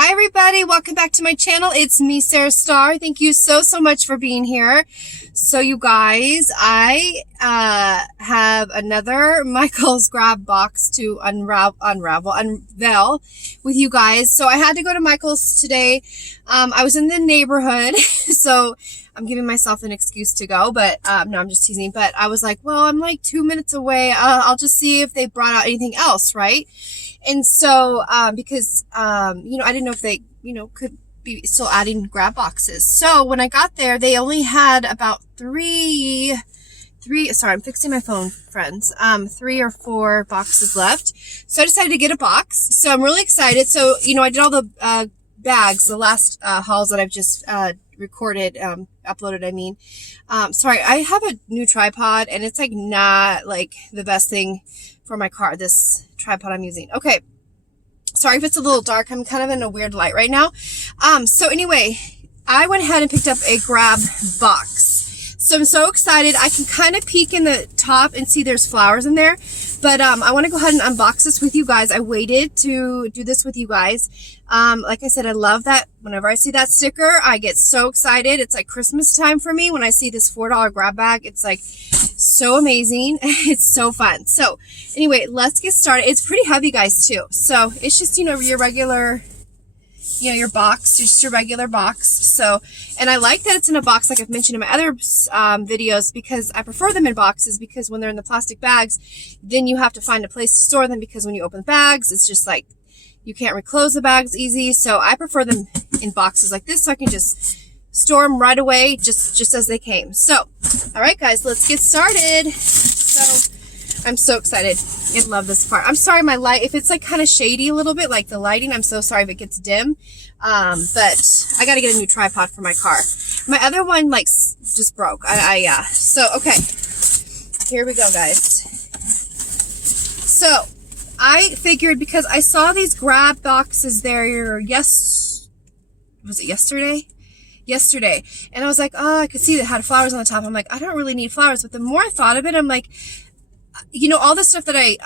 Hi everybody, welcome back to my channel. It's me, MESARASTARR. Thank you so much for being here. So you guys, I have another Michael's Grab box to unveil with you guys. So I had to go to Michael's today. I was in the neighborhood, so I'm giving myself an excuse to go, but no, I'm just teasing. But I was like, well, I'm like 2 minutes away. I'll just see if they brought out anything else, right? And so, because, I didn't know if they, could be still adding grab boxes. So when I got there, they only had about sorry, I'm fixing my phone, friends. 3 or 4 boxes left. So I decided to get a box. So I'm really excited. So, I did all the, bags, the last, hauls that I've just, recorded, uploaded, I mean. Sorry, I have a new tripod and it's like not like the best thing for my car, this tripod I'm using. Okay. Sorry if it's a little dark. I'm kind of in a weird light right now. So anyway, I went ahead and picked up a grab box. So I'm so excited. I can kind of peek in the top and see there's flowers in there. But I want to go ahead and unbox this with you guys. I waited to do this with you guys. Like I said, I love that. Whenever I see that sticker, I get so excited. It's like Christmas time for me when I see this $4 grab bag. It's like so amazing. It's so fun. So anyway, let's get started. It's pretty heavy, guys, too. So it's just, your regular, your box, just your regular box. So, and I like that it's in a box, like I've mentioned in my other videos, because I prefer them in boxes, because when they're in the plastic bags, then you have to find a place to store them, because when you open the bags, it's just like, you can't reclose the bags easy. So I prefer them in boxes like this, so I can just store them right away, just as they came. So, all right, guys, let's get started. So I'm so excited. I love this part. I'm sorry, my light, if it's like kind of shady a little bit, like the lighting, I'm so sorry if it gets dim. But I got to get a new tripod for my car. My other one, like, just broke. So, okay. Here we go, guys. So, I figured, because I saw these grab boxes there, was it yesterday? Yesterday. And I was like, oh, I could see that it had flowers on the top. I'm like, I don't really need flowers. But the more I thought of it, I'm like, all the stuff that I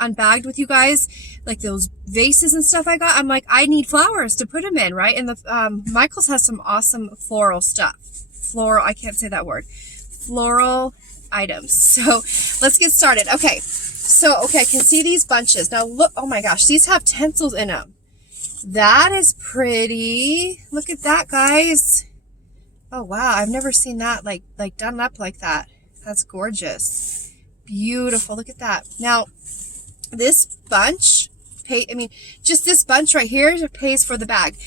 unbagged with you guys, like those vases and stuff I got, I'm like, I need flowers to put them in, right? And the Michael's has some awesome floral stuff. Floral, I can't say that word. Floral items. So let's get started. Okay. So, okay, I can see these bunches. Now look, oh my gosh, these have tinsels in them. That is pretty. Look at that, guys. Oh wow, I've never seen that like done up like that. That's gorgeous. Beautiful. Look at that. Now, this bunch, just this bunch right here pays for the bag.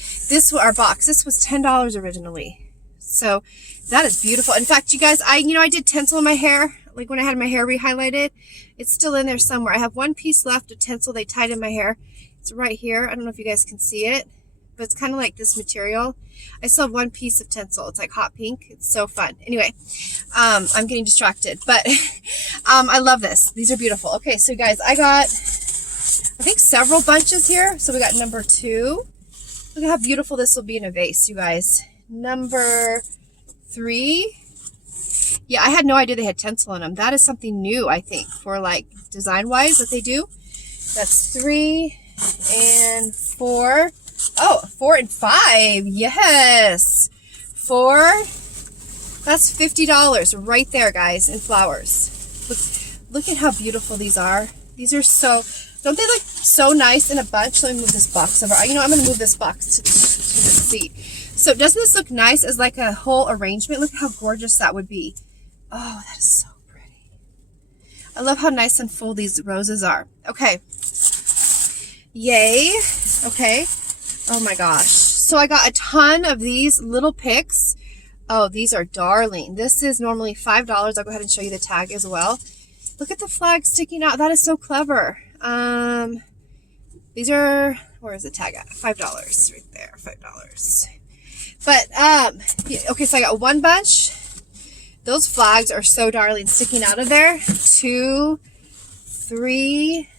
Our box, this was $10 originally. So that is beautiful. In fact, you guys, I did tinsel in my hair, like when I had my hair re-highlighted. It's still in there somewhere. I have one piece left of tinsel they tied in my hair. It's right here. I don't know if you guys can see it, but it's kind of like this material. I still have one piece of tinsel. It's like hot pink. It's so fun. Anyway, I'm getting distracted, but I love this. These are beautiful. Okay, so you guys, I got, I think, several bunches here. So we got number 2. Look at how beautiful this will be in a vase, you guys. Number 3. Yeah, I had no idea they had tinsel in them. That is something new, I think, for like design-wise that they do. That's 3 and 4. Oh, 4 and 5. Yes. 4. That's $50 right there, guys, in flowers. Look at how beautiful these are. These are so, don't they look so nice in a bunch? Let me move this box over. I'm going to move this box to the seat. So doesn't this look nice as like a whole arrangement? Look at how gorgeous that would be. Oh, that is so pretty. I love how nice and full these roses are. Okay. Yay. Okay. Oh my gosh. So I got a ton of these little picks. Oh, these are darling. This is normally $5. I'll go ahead and show you the tag as well. Look at the flag sticking out. That is so clever. These are, where is the tag at? $5 right there. $5. But, okay, so I got one bunch. Those flags are so darling sticking out of there. 2, 3,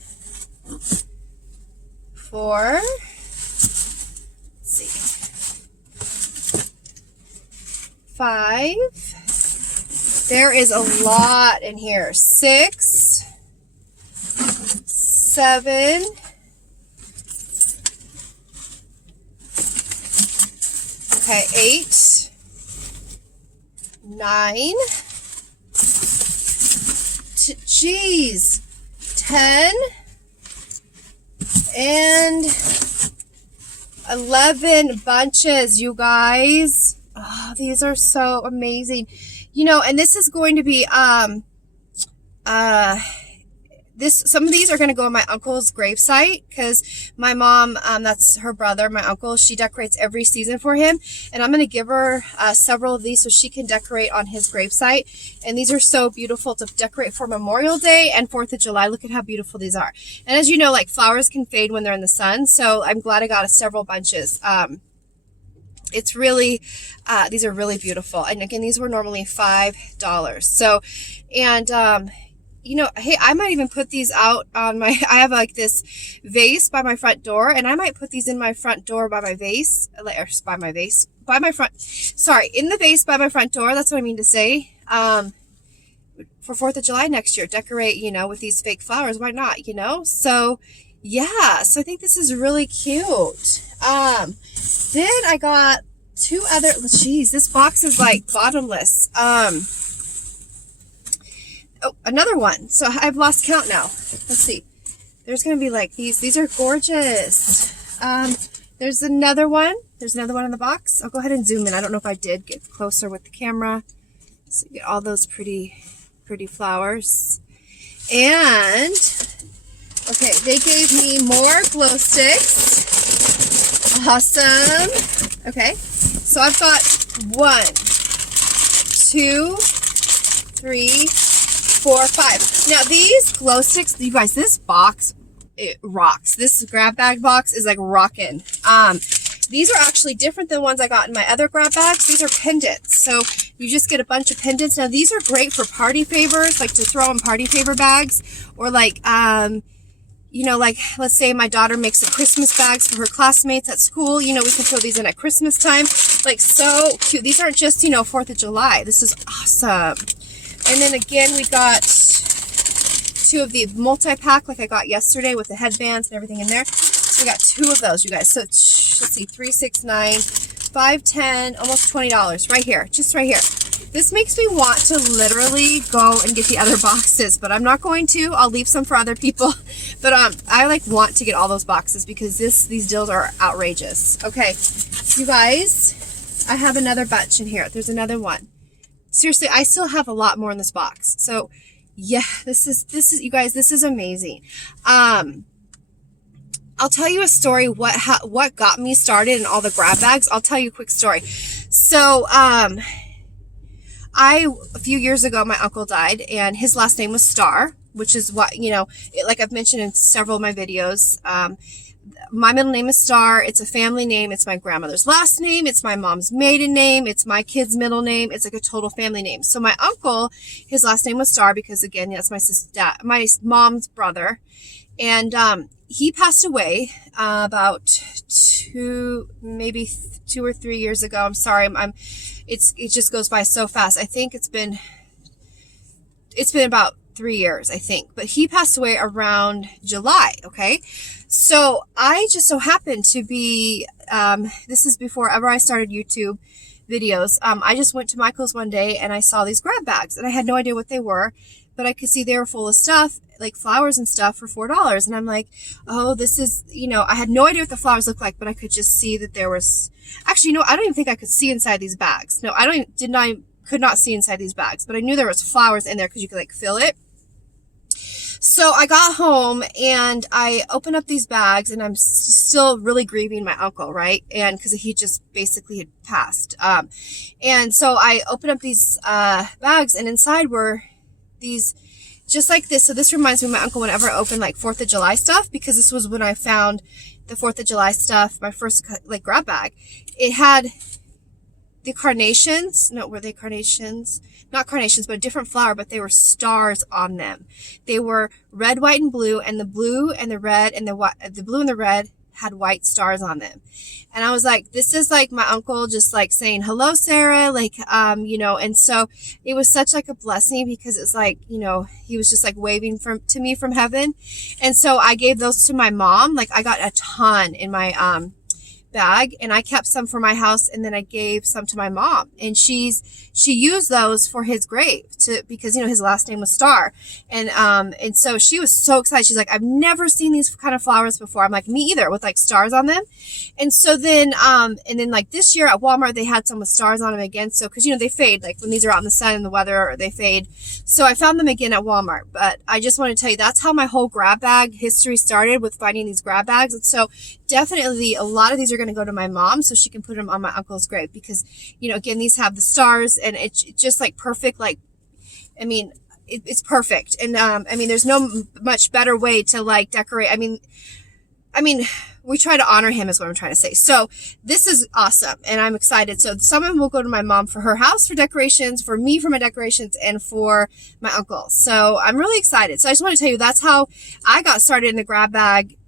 4. Let's see. 5. There is a lot in here. 6, 7, Okay, 8, 9, geez, 10, and 11 bunches, you guys. Oh, these are so amazing. You know, and this is going to be, some of these are going to go on my uncle's gravesite, because my mom, that's her brother, my uncle, she decorates every season for him, and I'm going to give her several of these so she can decorate on his gravesite. And these are so beautiful to decorate for Memorial Day and 4th of July. Look at how beautiful these are. And as you know, like, flowers can fade when they're in the sun, so I'm glad I got several bunches. It's really, these are really beautiful. And again, these were normally $5. So, and, you know, hey, I might even put these out on my, I have like this vase by my front door, and I might put these in my front door by my vase, or by my vase, by my front, sorry, in the vase by my front door. That's what I mean to say. For 4th of July next year, decorate, you know, with these fake flowers. Why not, you know? So, yeah, so I think this is really cute. Then I got 2 other, geez, this box is like bottomless. Oh, another one. So I've lost count now. Let's see. There's going to be like these are gorgeous. There's another one. There's another one in the box. I'll go ahead and zoom in. I don't know if I did get closer with the camera. So you get all those pretty flowers. And, okay, they gave me more glow sticks. Awesome. Okay, so I've got 1, 2, 3, 4, 5. Now these glow sticks, you guys, this box, it rocks. This grab bag box is like rocking. These are actually different than ones I got in my other grab bags. These are pendants. So you just get a bunch of pendants. Now these are great for party favors, like to throw in party favor bags, or like, you know, like, let's say my daughter makes a Christmas bags for her classmates at school. You know, we can throw these in at Christmas time. Like, so cute. These aren't just, you know, 4th of July. This is awesome. And then again, we got 2 of the multi-pack like I got yesterday with the headbands and everything in there. So we got 2 of those, you guys. So let's see, 3, 6, 9, 5, 10, almost $20 right here, just right here. This makes me want to literally go and get the other boxes, but I'm not going to. I'll leave some for other people. But I like want to get all those boxes because these deals are outrageous. Okay, you guys, I have another bunch in here. There's another one. Seriously, I still have a lot more in this box. So yeah, this is you guys, this is amazing. I'll tell you a story what got me started in all the grab bags. I'll tell you a quick story. So a few years ago, my uncle died, and his last name was Starr, which is what, you know, like I've mentioned in several of my videos. My middle name is Starr. It's a family name. It's my grandmother's last name. It's my mom's maiden name. It's my kid's middle name. It's like a total family name. So my uncle, his last name was Starr because, again, that's my mom's brother. And he passed away about 2 or 3 years ago. I'm sorry. It just goes by so fast. I think it's been about 3 years, I think. But he passed away around July, okay? So I just so happened to be, this is before ever I started YouTube videos. I just went to Michael's one day and I saw these grab bags and I had no idea what they were, but I could see they were full of stuff, like flowers and stuff for $4. And I'm like, oh, this is, you know, I had no idea what the flowers looked like, but I could just see that there was, actually, no, I don't even think I could see inside these bags. No, could not see inside these bags, but I knew there was flowers in there because you could like feel it. So I got home and I opened up these bags and I'm still really grieving my uncle, right? And because he just basically had passed. And so I opened up these bags and inside were these just like this. So this reminds me of my uncle whenever I opened like 4th of July stuff, because this was when I found the 4th of July stuff, my first like grab bag. It had the carnations. No, were they carnations? Not carnations, but a different flower, but they were stars on them. They were red, white, and blue, and the blue and the red and the white, the blue and the red had white stars on them. And I was like, this is like my uncle just like saying, hello, Sarah, like, you know, and so it was such like a blessing because it's like, you know, he was just like waving to me from heaven. And so I gave those to my mom. Like I got a ton in my, bag, and I kept some for my house, and then I gave some to my mom, and she used those for his grave because his last name was Starr, and so she was so excited. She's like, I've never seen these kind of flowers before. I'm like, me either, with like stars on them. And so then like this year at Walmart, they had some with stars on them again. So because they fade, like when these are out in the sun and the weather, they fade. So I found them again at Walmart. But I just want to tell you, that's how my whole grab bag history started, with finding these grab bags. And so definitely a lot of these are going to go to my mom so she can put them on my uncle's grave, because again, these have the stars, and it's just like perfect. Like, I mean, it's perfect. And there's no much better way to like decorate. I mean we try to honor him, is what I'm trying to say. So this is awesome, and I'm excited. So some of them will go to my mom for her house for decorations, for me for my decorations, and for my uncle. So I'm really excited. So I just want to tell you, that's how I got started in the grab bag.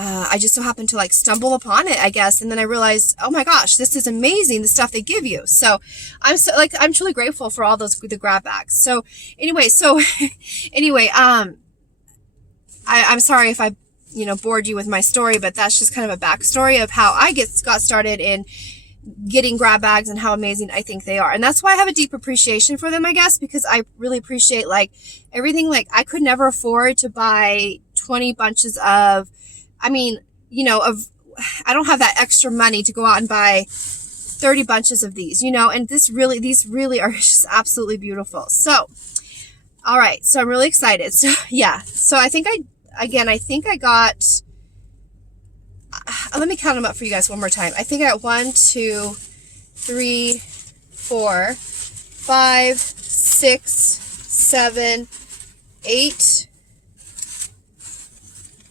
I just so happened to like stumble upon it, I guess. And then I realized, oh my gosh, this is amazing, the stuff they give you. So I'm truly grateful for all the grab bags. So anyway, I'm sorry if I, bored you with my story, but that's just kind of a backstory of how I got started in getting grab bags and how amazing I think they are. And that's why I have a deep appreciation for them, I guess, because I really appreciate like everything. Like, I could never afford to buy 20 bunches of, I don't have that extra money to go out and buy 30 bunches of these, and these really are just absolutely beautiful. So, all right. So I'm really excited. So yeah. So I think I got, let me count them up for you guys one more time. I think I got 1, 2, 3, 4, 5, 6, 7, 8,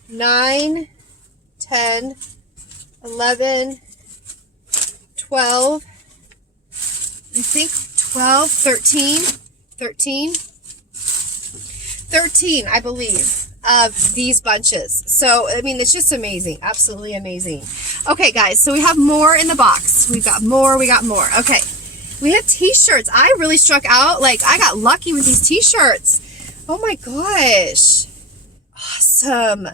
9, 10, 11, 12, I think 12, 13, I believe, of these bunches. So, it's just amazing. Absolutely amazing. Okay, guys, so we have more in the box. We got more. Okay. We have t-shirts. I really struck out. Like, I got lucky with these t-shirts. Oh my gosh. Awesome.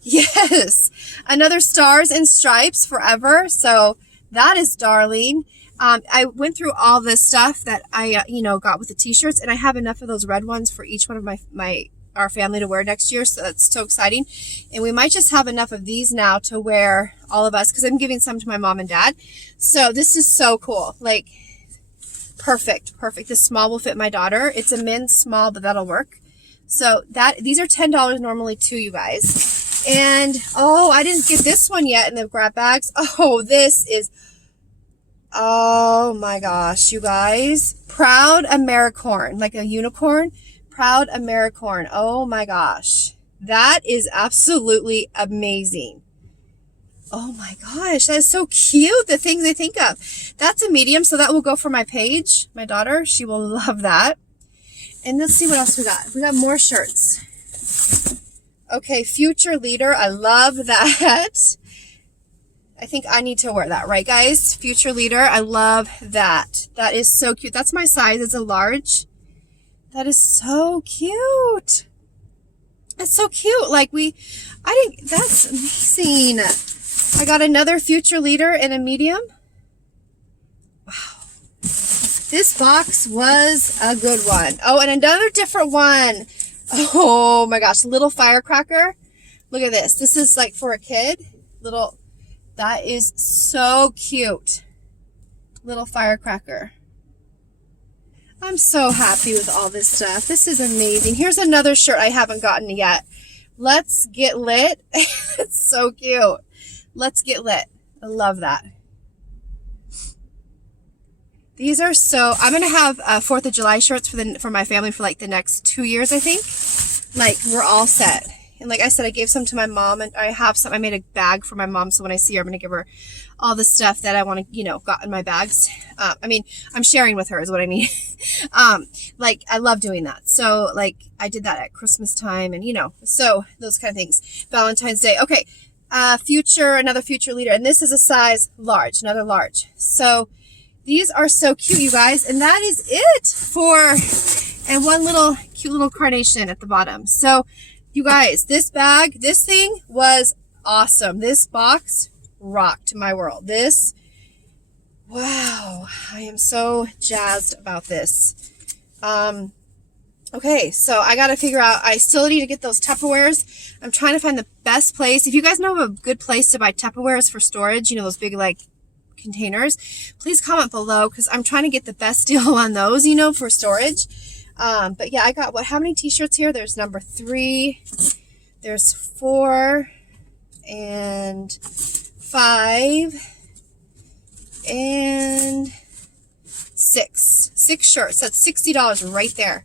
Yes. Another Stars and Stripes Forever. So that is darling. I went through all this stuff that I, got with the t-shirts, and I have enough of those red ones for each one of our family to wear next year. So that's so exciting. And we might just have enough of these now to wear, all of us, because I'm giving some to my mom and dad. So this is so cool. Like, perfect. This small will fit my daughter. It's a men's small, but that'll work. So these are $10 normally too, you guys. And, oh, I didn't get this one yet in the grab bags. Oh, this is, oh my gosh, you guys. Proud Americorn, like a unicorn. Proud Americorn. Oh my gosh. That is absolutely amazing. Oh my gosh. That is so cute. The things they think of. That's a medium, so that will go for my Paige, my daughter. She will love that. And let's see what else we got. We got more shirts. Okay, Future Leader. I love that. I think I need to wear that, right, guys? Future Leader. I love that. That is so cute. That's my size. It's a large. That is so cute. That's so cute. Like, that's amazing. I got another Future Leader in a medium. Wow. This box was a good one. Oh, and another different one. Oh my gosh. Little firecracker. Look at this. This is like for a kid. That is so cute. Little firecracker. I'm so happy with all this stuff. This is amazing. Here's another shirt I haven't gotten yet. Let's Get Lit. It's so cute. Let's Get Lit. I love that. These are so, I'm going to have 4th of July shirts for my family for like the next 2 years, I think. Like, we're all set. And like I said, I gave some to my mom, and I have some. I made a bag for my mom, so when I see her, I'm going to give her all the stuff that I want to, got in my bags. I'm sharing with her is what I mean. Like, I love doing that. So, like, I did that at Christmas time, and, so those kind of things. Valentine's Day. Okay. Another Future Leader. And this is a size large, another large. So, these are so cute, you guys. And that is it and one little cute little carnation at the bottom. So, you guys, this thing was awesome. This box rocked my world. This, wow, I am so jazzed about this. Okay, so I got to figure out, I still need to get those Tupperwares. I'm trying to find the best place. If you guys know of a good place to buy Tupperwares for storage, you know, those big, like, containers, please comment below, because I'm trying to get the best deal on those, you know, for storage. But yeah, I got, how many t-shirts here? There's number 3, there's 4, and 5, and 6. 6 shirts. That's $60 right there.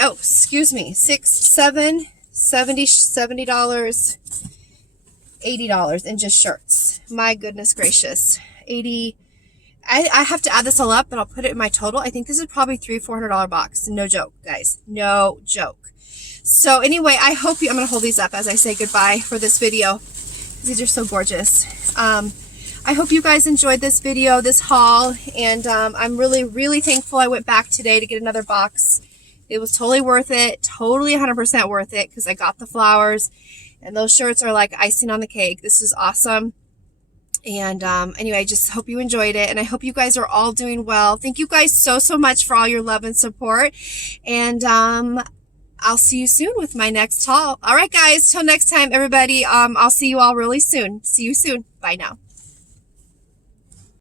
Oh, excuse me. 6, 7, $70, $80 in just shirts. My goodness gracious. 80. I have to add this all up, but I'll put it in my total. I think this is probably $300-$400 box. No joke, guys. No joke. So anyway, I hope you, I'm going to hold these up as I say goodbye for this video. These are so gorgeous. I hope you guys enjoyed this video, this haul, and I'm really, really thankful I went back today to get another box. It was totally worth it, totally 100% worth it, because I got the flowers, and those shirts are like icing on the cake. This is awesome. And anyway, I just hope you enjoyed it, and I hope you guys are all doing well. Thank you guys so, so much for all your love and support, and I'll see you soon with my next haul. All right, guys, till next time, everybody, I'll see you all really soon. See you soon. Bye now.